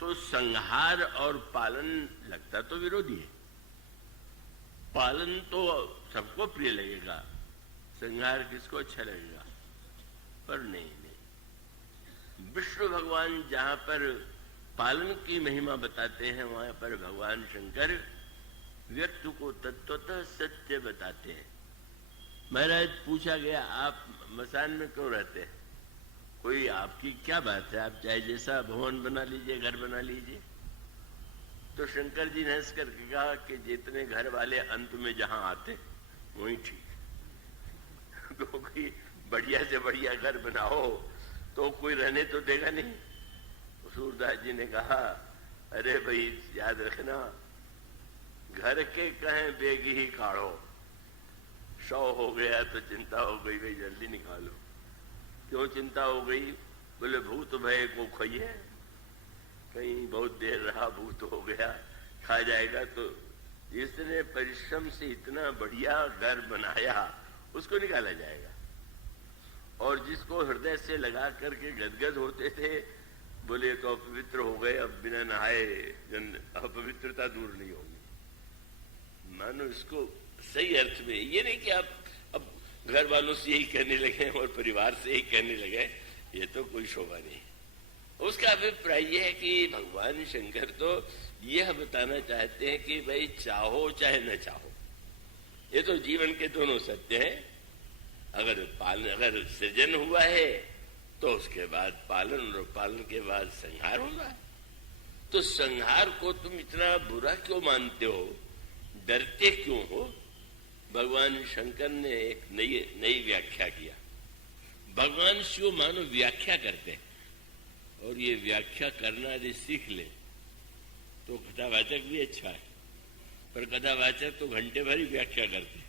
तो संहार और पालन लगता तो विरोधी है। पालन तो सबको प्रिय लगेगा, संहार किसको अच्छा लगेगा? पर नहीं। विष्णु भगवान जहां पर पालन की महिमा बताते हैं, वहां पर भगवान शंकर व्यक्ति को तत्वतः सत्य बताते हैं। महाराज पूछा गया, आप मसान में क्यों रहते हैं? कोई आपकी क्या बात है, आप चाहे जैसा भवन बना लीजिए, घर बना लीजिए। तो शंकर जी ने हंस करके कहा कि जितने घर वाले अंत में जहां आते वही ठीक। तो कोई बढ़िया से बढ़िया घर बनाओ तो कोई रहने तो देगा नहीं। सूरदास जी ने कहा, अरे भाई याद रखना, घर के कहें बेग ही काढ़ो, 100 हो गया तो चिंता हो गई, भाई जल्दी निकालो। क्यों चिंता हो गई? बोले भूत भय को खोइए, कहीं बहुत देर रहा भूत हो गया, खा जाएगा। तो जिसने परिश्रम से इतना बढ़िया घर बनाया उसको निकाला जाएगा। और जिसको हृदय से लगा करके गदगद होते थे, बोले तो अपवित्र हो गए, अब बिना नहाए अपवित्रता दूर नहीं होगी। मानो इसको सही अर्थ में, ये नहीं कि आप अब घर वालों से यही कहने लगे और परिवार से यही कहने लगे, ये तो कोई शोभा नहीं। उसका अभिप्राय यह है कि भगवान शंकर तो यह बताना चाहते हैं कि भाई चाहो चाहे न चाहो, ये तो जीवन के दोनों सत्य हैं। अगर सृजन हुआ है तो उसके बाद पालन, और पालन के बाद संहार होगा। तो संहार को तुम इतना बुरा क्यों मानते हो, डरते क्यों हो? भगवान शंकर ने एक नई व्याख्या किया। भगवान शिव मानो व्याख्या करते हैं, और ये व्याख्या करना यदि सीख ले तो कथावाचक भी अच्छा है, पर कथावाचक तो घंटे भर ही व्याख्या करते हैं।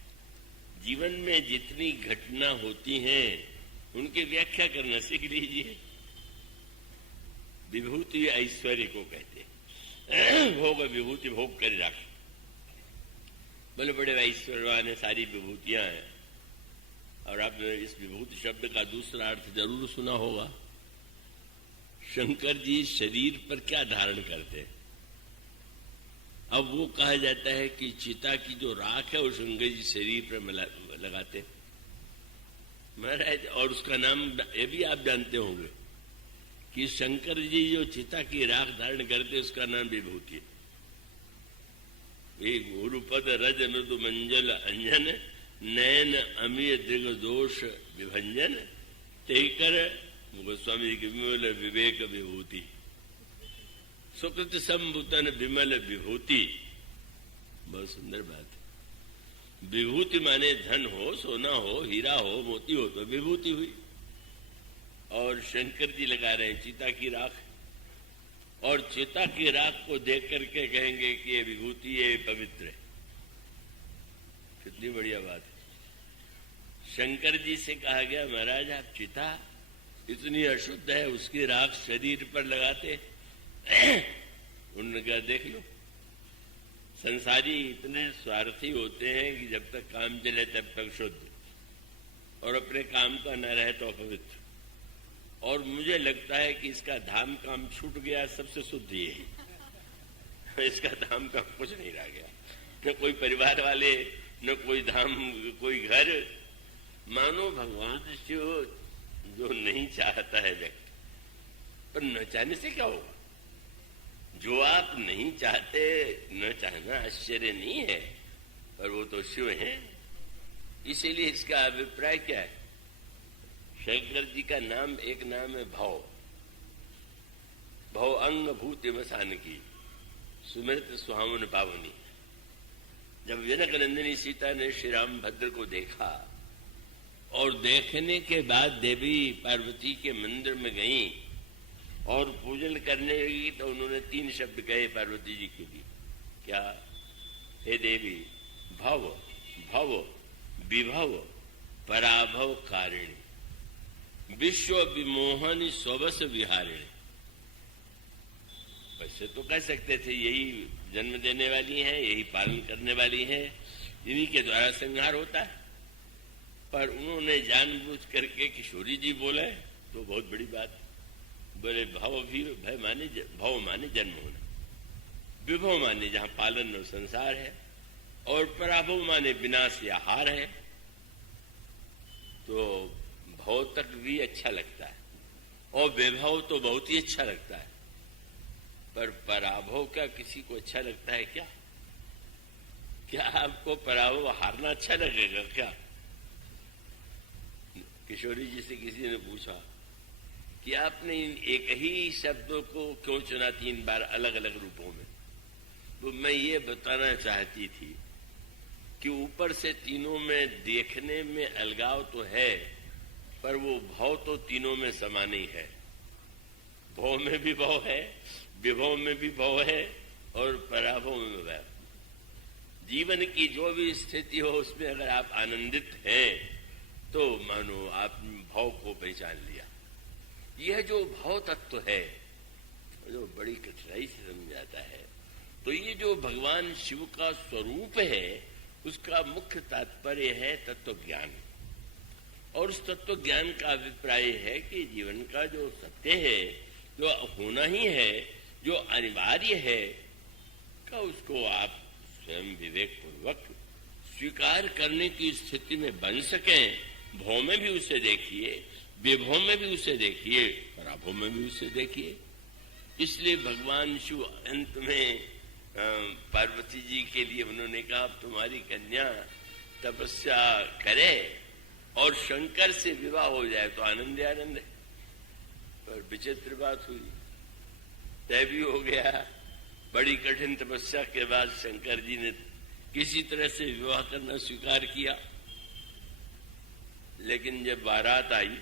जीवन में जितनी घटना होती हैं उनकी व्याख्या करना सीख लीजिए। विभूति ऐश्वर्य को कहते हैं, भोग विभूति भोग कर रखे। बड़े बड़े ऐश्वर्यवान है, सारी विभूतियां हैं। और आपने इस विभूति शब्द का दूसरा अर्थ जरूर सुना होगा। शंकर जी शरीर पर क्या धारण करते हैं? अब वो कहा जाता है कि चिता की जो राख है वो शंकर जी शरीर पर लगाते महाराज। और उसका नाम ये भी आप जानते होंगे कि शंकर जी जो चिता की राख धारण करते उसका नाम विभूति है। गुरुपद रज मृदु मंजल अंजन, नैन अमीय दृग दोष विभंजन, तेकर गोस्वामी की विमल विवेक विभूति, सुकृत संभूतन विमल विभूति। बहुत सुंदर बात है। विभूति माने धन हो, सोना हो, हीरा हो, मोती हो तो विभूति हुई। और शंकर जी लगा रहे हैं चिता की राख, और चिता की राख को देख करके कहेंगे कि ये विभूति, ये पवित्र है। कितनी बढ़िया बात है। शंकर जी से कहा गया, महाराज आप चिता इतनी अशुद्ध है, उसकी राख शरीर पर लगाते। उन्होंने कहा देख लो, संसारी इतने स्वार्थी होते हैं कि जब तक काम चले तब तक शुद्ध, और अपने काम का न रहे तो अपवित्र। और मुझे लगता है कि इसका धाम काम छूट गया, सबसे शुद्ध ये है। इसका धाम काम कुछ नहीं रह गया, न कोई परिवार वाले, न कोई धाम, कोई घर। मानो भगवान शिव जो नहीं चाहता है व्यक्ति, पर न चाहने से क्या होगा? जो आप नहीं चाहते, न चाहना आश्चर्य नहीं है, पर वो तो शिव है। इसीलिए इसका अभिप्राय क्या है? शंकर जी का नाम एक नाम है भव। भव अंग भूत मसान की, सुमृत सुहावन पावनी। जब जनक नंदिनी सीता ने श्री राम भद्र को देखा, और देखने के बाद देवी पार्वती के मंदिर में गई और पूजन करने लगी, तो उन्होंने 3 शब्द कहे पार्वती जी के लिए। क्या? हे देवी, भव भव विभव पराभव कारिणी, विश्व विमोहन स्वबस विहारिणी। वैसे तो कह सकते थे यही जन्म देने वाली हैं, यही पालन करने वाली हैं, इन्हीं के द्वारा संहार होता है। पर उन्होंने जानबूझ करके किशोरी जी बोले तो बहुत बड़ी बात। बोले भव भी भय माने, भव माने जन्म होना, विभव माने जहां पालन और संसार है, और पराभव माने विनाश या हार है। तो भव तक भी अच्छा लगता है, और वैभव तो बहुत ही अच्छा लगता है, पर पराभव क्या किसी को अच्छा लगता है क्या? क्या आपको पराभव हारना अच्छा लगेगा क्या? किशोरी जी से किसी ने पूछा कि आपने इन एक ही शब्दों को क्यों चुना 3 बार अलग अलग रूपों में? तो मैं ये बताना चाहती थी कि ऊपर से तीनों में देखने में अलगाव तो है, पर वो भाव तो तीनों में समान ही है। भाव में भी भाव है, विभव में भी भाव है और पराभव में भी भाव। जीवन की जो भी स्थिति हो उसमें अगर आप आनंदित हैं तो मानो आप भाव को पहचान लिया। यह जो भाव तत्व है जो बड़ी कठिनाई से समझाता है, तो ये जो भगवान शिव का स्वरूप है उसका मुख्य तात्पर्य है तत्व ज्ञान। और उस तत्व ज्ञान का अभिप्राय है कि जीवन का जो सत्य है, जो होना ही है, जो अनिवार्य है, का उसको आप स्वयं विवेक पूर्वक स्वीकार करने की स्थिति में बन सकें। भाव में भी उसे देखिए, विभव में भी उसे देखिए, पराभव में भी उसे देखिए। इसलिए भगवान शिव अंत में पार्वती जी के लिए उन्होंने कहा तुम्हारी कन्या तपस्या करे और शंकर से विवाह हो जाए तो आनंद आनंद है। पर विचित्र बात हुई, तय भी हो गया। बड़ी कठिन तपस्या के बाद शंकर जी ने किसी तरह से विवाह करना स्वीकार किया। लेकिन जब बारात आई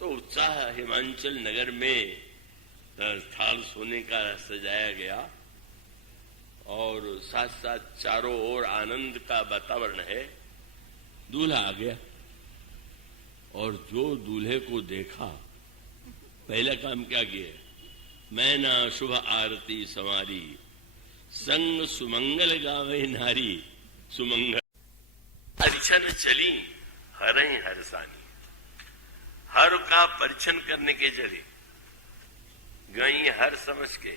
तो उत्साह हिमांचल नगर में थाल सोने का सजाया गया और साथ साथ चारों ओर आनंद का वातावरण है। दूल्हा आ गया और जो दूल्हे को देखा पहला काम क्या किया? मैना शुभ आरती संवारी, संग सुमंगल गावे नारी, सुमंगल परिछन चली हरई हरसानी। हर का परिछन करने के चले गई, हर समझ के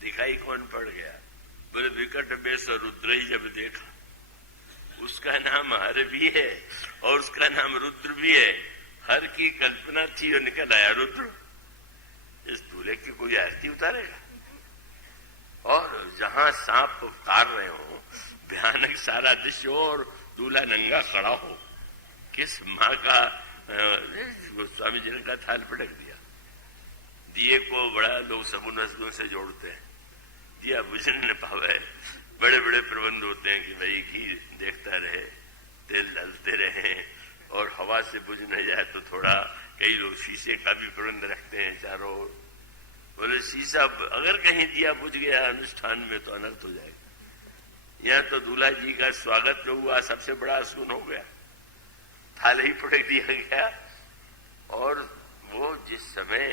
दिखाई कौन पड़ गया? बोले विकट बेस रुद्र ही जब देखा। उसका नाम हर भी है और उसका नाम रुद्र भी है। हर की कल्पना थी और निकल आया रुद्र। इस दूल्हे की कोई आरती उतारेगा? और जहां सांप उतार रहे हो, भयानक सारा दृश्य और दूल्हा नंगा खड़ा हो, किस माँ का गोस्वामी जी ने का थाल पटक दिया। दिए को बड़ा लोग सगुन से जोड़ते हैं, दिया बुझने न पावे। बड़े बड़े प्रबंध होते हैं कि भाई घी देखता रहे, तेल डालते रहे और हवा से बुझ न जाए तो थोड़ा, कई लोग शीशे का भी प्रबंध रखते हैं चारों ओर। बोले शीशा अगर कहीं दिया बुझ गया अनुष्ठान में तो अनर्थ हो जाएगा। यहाँ तो दूल्हा जी का स्वागत जो हुआ सबसे बड़ा सुन हो गया, थाल ही पटक दिया गया। और वो जिस समय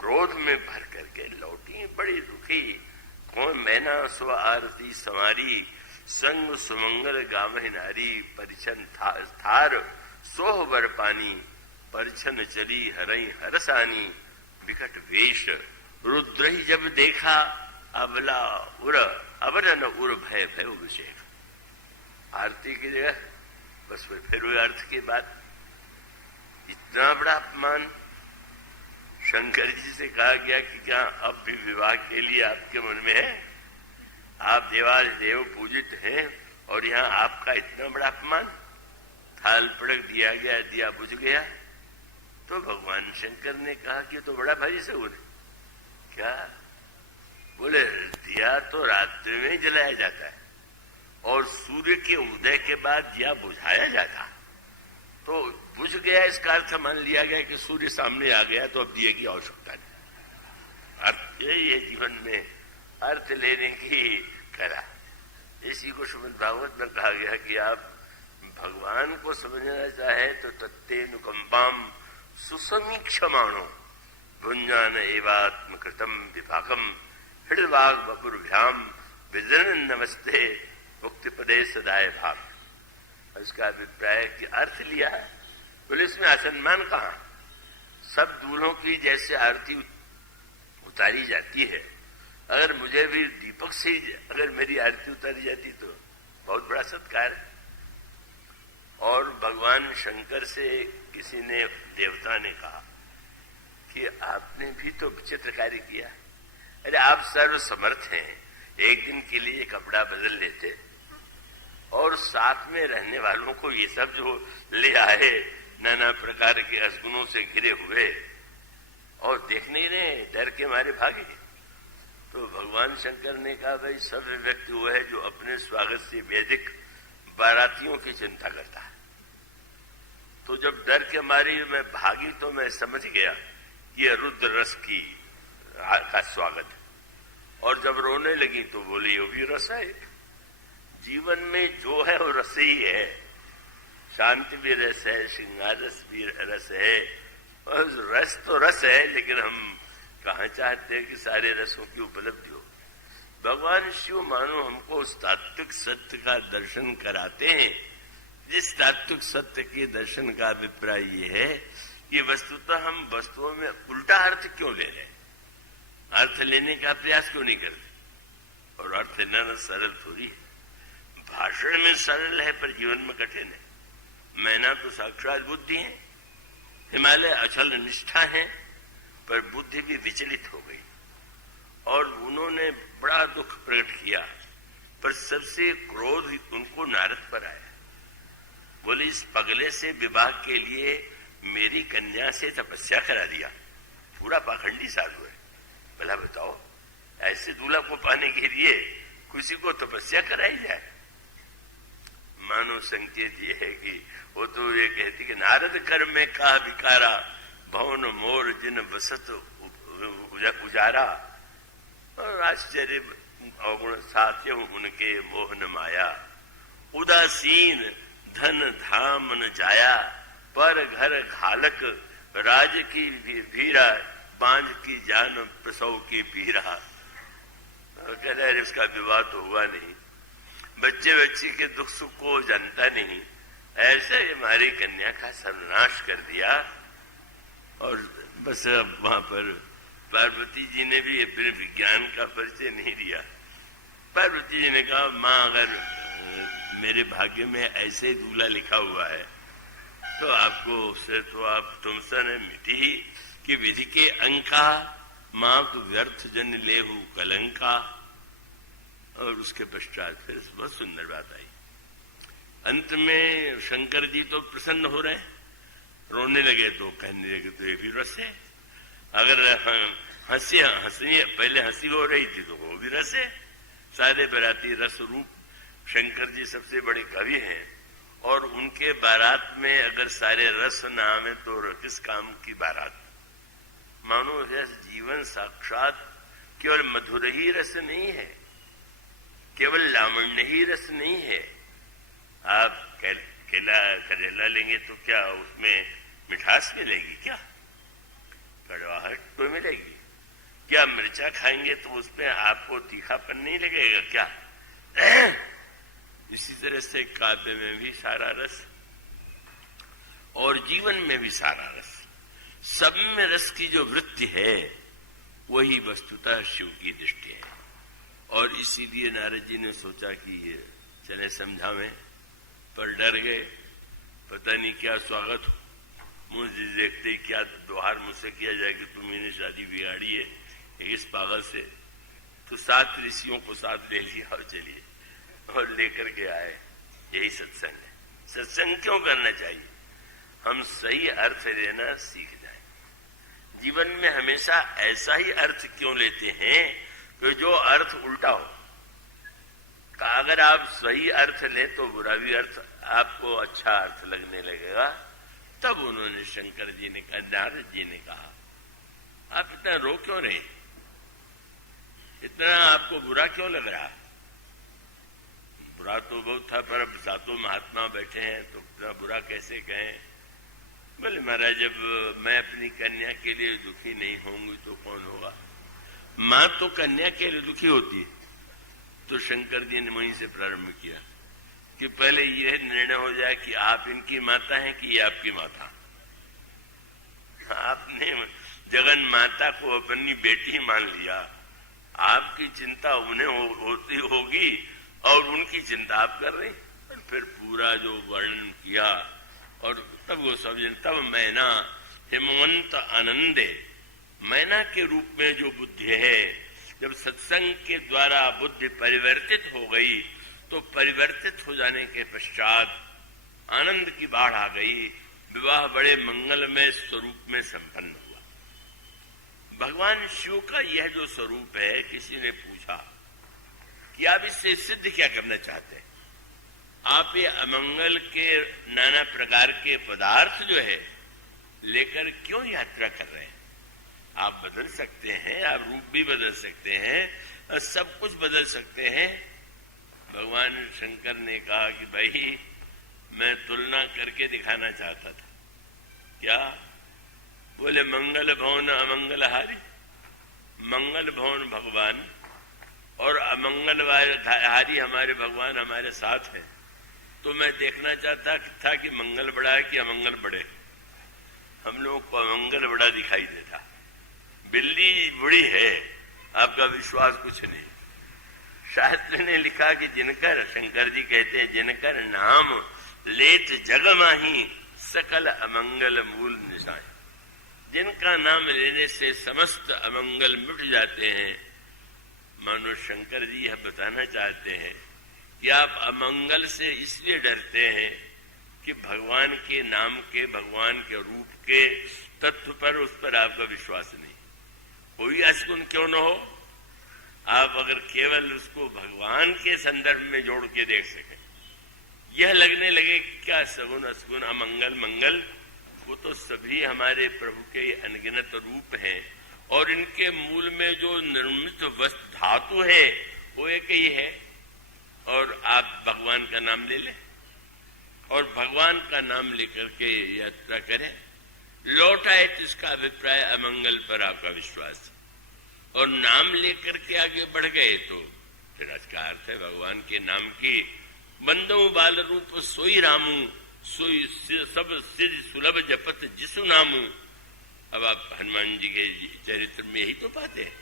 क्रोध में भर करके लौटी, बड़ी दुखी। कौन? मैना स्व आरती संवारी, संग सुमंगल गावह नारी, परिछन थार सोह बर पानी, परिछन चली हरई हरसानी, विकट वेश रुद्र ही जब देखा, अबला उर अबर न उर भय भय अभिषेक। आरती की जगह बस फिर हुए अर्थ की बात। इतना बड़ा अपमान शंकर जी से कहा गया कि क्या अब भी विवाह के लिए आपके मन में है? आप देवादेव पूजित हैं और यहाँ आपका इतना बड़ा अपमान। थाल पटक दिया गया, दिया बुझ गया। तो भगवान शंकर ने कहा कि तो बड़ा भारी से उन्हें क्या? बोले दिया तो रात्रि में जलाया जाता है और सूर्य के उदय के बाद दिया बुझाया जाता। तो बुझ गया इसका अर्थ मान लिया गया कि सूर्य सामने आ गया तो अब दिए की आवश्यकता नहीं। अर्थ ये जीवन में अर्थ लेने की कला। इसी को श्रीमद् भागवत में कहा गया कि आप भगवान को समझना चाहे तो तत्तेनुकंपाम सुसमीक्षमाणो भुंजान एवात्म कृतम विभागम हृदवाग बपुर्भ्याम विदन नमस्ते मुक्ति पदे सदाय भाग। इसका अभिप्राय कि अर्थ लिया है। बोले इसमें असम्मान कहां? सब दूल्हों की जैसे आरती उतारी जाती है, अगर मुझे भी दीपक से अगर मेरी आरती उतारी जाती तो बहुत बड़ा सत्कार है। और भगवान शंकर से किसी ने, देवता ने कहा कि आपने भी तो विचित्र कार्य किया। अरे आप सर्व समर्थ हैं, एक दिन के लिए कपड़ा बदल लेते और साथ में रहने वालों को ये सब जो ले आए नाना प्रकार के असगुणों से घिरे हुए, और देखने ही नहीं, डर के मारे भागे। तो भगवान शंकर ने कहा, भाई सब व्यक्ति वो है जो अपने स्वागत से वैदिक बारातियों की चिंता करता है। तो जब डर के मारे मैं भागी तो मैं समझ गया ये रुद्र रस का स्वागत है। और जब रोने लगी तो बोली ये भी रस है। जीवन में जो है वो रस ही है। शांति भी रस है, श्रृंगार रस भी रस है, और रस तो रस है, लेकिन हम कहाँ चाहते हैं कि सारे रसों की उपलब्धि हो। भगवान शिव मानो हमको उस तात्विक सत्य का दर्शन कराते हैं, जिस तात्विक सत्य के दर्शन का अभिप्राय ये है कि वस्तुतः हम वस्तुओं में उल्टा अर्थ क्यों ले रहे हैं, अर्थ लेने का प्रयास क्यों नहीं करते। और अर्थ लेना सरल थोड़ी है, भाषण में सरल है पर जीवन में कठिन है। मैना तो साक्षात बुद्धि है, हिमालय अचल निष्ठा है, पर बुद्धि भी विचलित हो गई और उन्होंने बड़ा दुख प्रकट किया। पर सबसे क्रोध उनको नारद पर आया। बोले इस पगले से विवाह के लिए मेरी कन्या से तपस्या करा दिया, पूरा पाखंडी साधु है। भला बताओ, ऐसे दूल्हा को पाने के लिए किसी को तपस्या कराई जाए। मानो संकेत ये है कि वो तो ये कहती कि नारद कर में का विकारा, भवन मोर जिन वसत उजारा, और आश्चर्य अवगुण साध्य उनके मोहन माया, उदासीन धन धाम न जाया, पर घर घालक राज की भीरा, बांझ की जान प्रसव की पीरा। कह रहे इसका विवाह तो हुआ नहीं, बच्चे बच्ची के दुख सुख को जानता नहीं, ऐसे हमारी कन्या का सर्वनाश कर दिया। और बस अब वहां पर पार्वती जी ने भी अपने विज्ञान का परिचय नहीं दिया। पार्वती जी ने कहा, माँ अगर मेरे भाग्य में ऐसे दूल्हा लिखा हुआ है तो आपको उससे तो आप तुमसे न मिटी ही कि विधि के अंका, माँ तो व्यर्थ जन लेहु कलंका। और उसके पश्चात फिर बहुत सुंदर बात आई। अंत में शंकर जी तो प्रसन्न हो रहे हैं, रोने लगे तो कहने लगे तो ये भी रस है। अगर हंसी पहले हंसी हो रही थी तो वो भी रस है। सारे बराती रस रूप। शंकर जी सबसे बड़े कवि हैं, और उनके बारात में अगर सारे रस न आवे तो किस काम की बारात। मानो यह जीवन साक्षात केवल मधुर ही रस नहीं है, केवल लावण्य ही रस नहीं है। आप करेला लेंगे तो क्या उसमें मिठास मिलेगी, क्या कड़वाहट तो मिलेगी? क्या मिर्चा खाएंगे तो उसमें आपको तीखापन नहीं लगेगा क्या? इसी तरह से काव्य में भी सारा रस और जीवन में भी सारा रस, सब में रस की जो वृत्ति है वही वस्तुतः शिव की दृष्टि है। और इसीलिए नारद जी ने सोचा कि चले समझावें, पर डर गए, पता नहीं क्या स्वागत हो। मुझे देखते ही क्या व्यवहार मुझसे किया जाए कि तुम्हें शादी बिगाड़ी है इस पागल से। तो 7 ऋषियों को साथ ले लिया और चलिए, और लेकर के आए। यही सत्संग है। सत्संग क्यों करना चाहिए? हम सही अर्थ लेना सीख जाए। जीवन में हमेशा ऐसा ही अर्थ क्यों लेते हैं कि जो अर्थ उल्टा हो। अगर आप सही अर्थ ले तो बुरा भी अर्थ आपको अच्छा अर्थ लगने लगेगा। तब उन्होंने शंकर जी ने कहा, नारद जी ने कहा, आप इतना रो क्यों रहे, इतना आपको बुरा क्यों लग रहा? बुरा तो बहुत था, पर अब 7 महात्मा बैठे हैं तो इतना बुरा कैसे कहें? बोले महाराज, जब मैं अपनी कन्या के लिए दुखी नहीं होंगी तो कौन होगा? मां तो कन्या के लिए दुखी होती है। तो शंकर जी ने वहीं से प्रारंभ किया कि पहले यह निर्णय हो जाए कि आप इनकी माता हैं कि ये आपकी माता। आपने जगन माता को अपनी बेटी मान लिया, आपकी चिंता उन्हें होती होगी और उनकी चिंता आप कर रहे। और फिर पूरा जो वर्णन किया, और तब वो सब तब मैना हिमवंत आनंदे, मैना के रूप में जो बुद्धि है, जब सत्संग के द्वारा बुद्धि परिवर्तित हो गई तो परिवर्तित हो जाने के पश्चात आनंद की बाढ़ आ गई। विवाह बड़े मंगलमय स्वरूप में संपन्न हुआ। भगवान शिव का यह जो स्वरूप है, किसी ने पूछा कि आप इससे सिद्ध क्या करना चाहते हैं? आप ये अमंगल के नाना प्रकार के पदार्थ जो है लेकर क्यों यात्रा कर रहे हैं? आप बदल सकते हैं, आप रूप भी बदल सकते हैं, सब कुछ बदल सकते हैं। भगवान शंकर ने कहा कि भाई मैं तुलना करके दिखाना चाहता था। क्या? बोले मंगल भवन अमंगल हारी। मंगल भवन भगवान और अमंगल हारी हमारे भगवान हमारे साथ है। तो मैं देखना चाहता था कि मंगल बड़ा है कि अमंगल बड़े। हम लोगों को अमंगल बड़ा दिखाई देता। बिल्ली बुरी है, आपका विश्वास कुछ नहीं। शास्त्र ने लिखा कि जिनकर, शंकर जी कहते हैं, जिनकर नाम लेत जग माही सकल अमंगल मूल निशान। जिनका नाम लेने से समस्त अमंगल मिट जाते हैं। मानो शंकर जी यह बताना चाहते हैं कि आप अमंगल से इसलिए डरते हैं कि भगवान के नाम के, भगवान के रूप के तत्व पर, उस पर आपका विश्वास नहीं। कोई अशगुन क्यों न हो, आप अगर केवल उसको भगवान के संदर्भ में जोड़ के देख सकें, यह लगने लगे क्या सगुन असगुन अमंगल मंगल, वो तो सभी हमारे प्रभु के अनगिनत रूप हैं। और इनके मूल में जो निर्मित वस्तु धातु है वो एक ही है। और आप भगवान का नाम ले लें और भगवान का नाम लेकर के यात्रा करें, लौट आए तो इसका अभिप्राय अमंगल पर आपका विश्वास, और नाम लेकर के आगे बढ़ गए तो फिर इसका अर्थ है भगवान के नाम की बंदो बाल रूप सोई रामू सोई सब सिद्ध सुलभ जपत जिसु नामू। अब आप हनुमान जी के चरित्र में यही तो पाते हैं।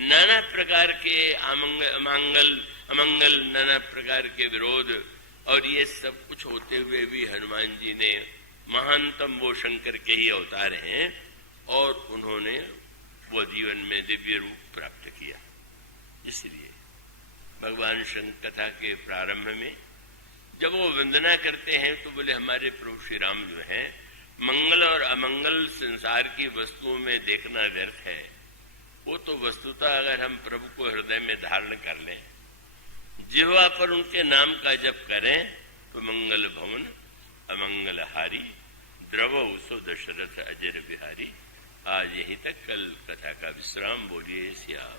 नाना प्रकार के अमंगल, नाना प्रकार के विरोध, और ये सब कुछ होते हुए भी हनुमान जी ने, महानतम वो शंकर के ही अवतार हैं, और उन्होंने वो जीवन में दिव्य रूप प्राप्त किया। इसलिए भगवान शंकर कथा के प्रारंभ में जब वो वंदना करते हैं तो बोले हमारे प्रभु श्री राम जो है, मंगल और अमंगल संसार की वस्तुओं में देखना व्यर्थ है। वो तो वस्तुतः अगर हम प्रभु को हृदय में धारण कर लें, जिह्वा पर उनके नाम का जप करें, तो मंगल भवन अमंगल हारी द्रवो सो दशरथ अजर बिहारी। आज यहीं तक, कल कथा का विश्राम। बोलिए सिया।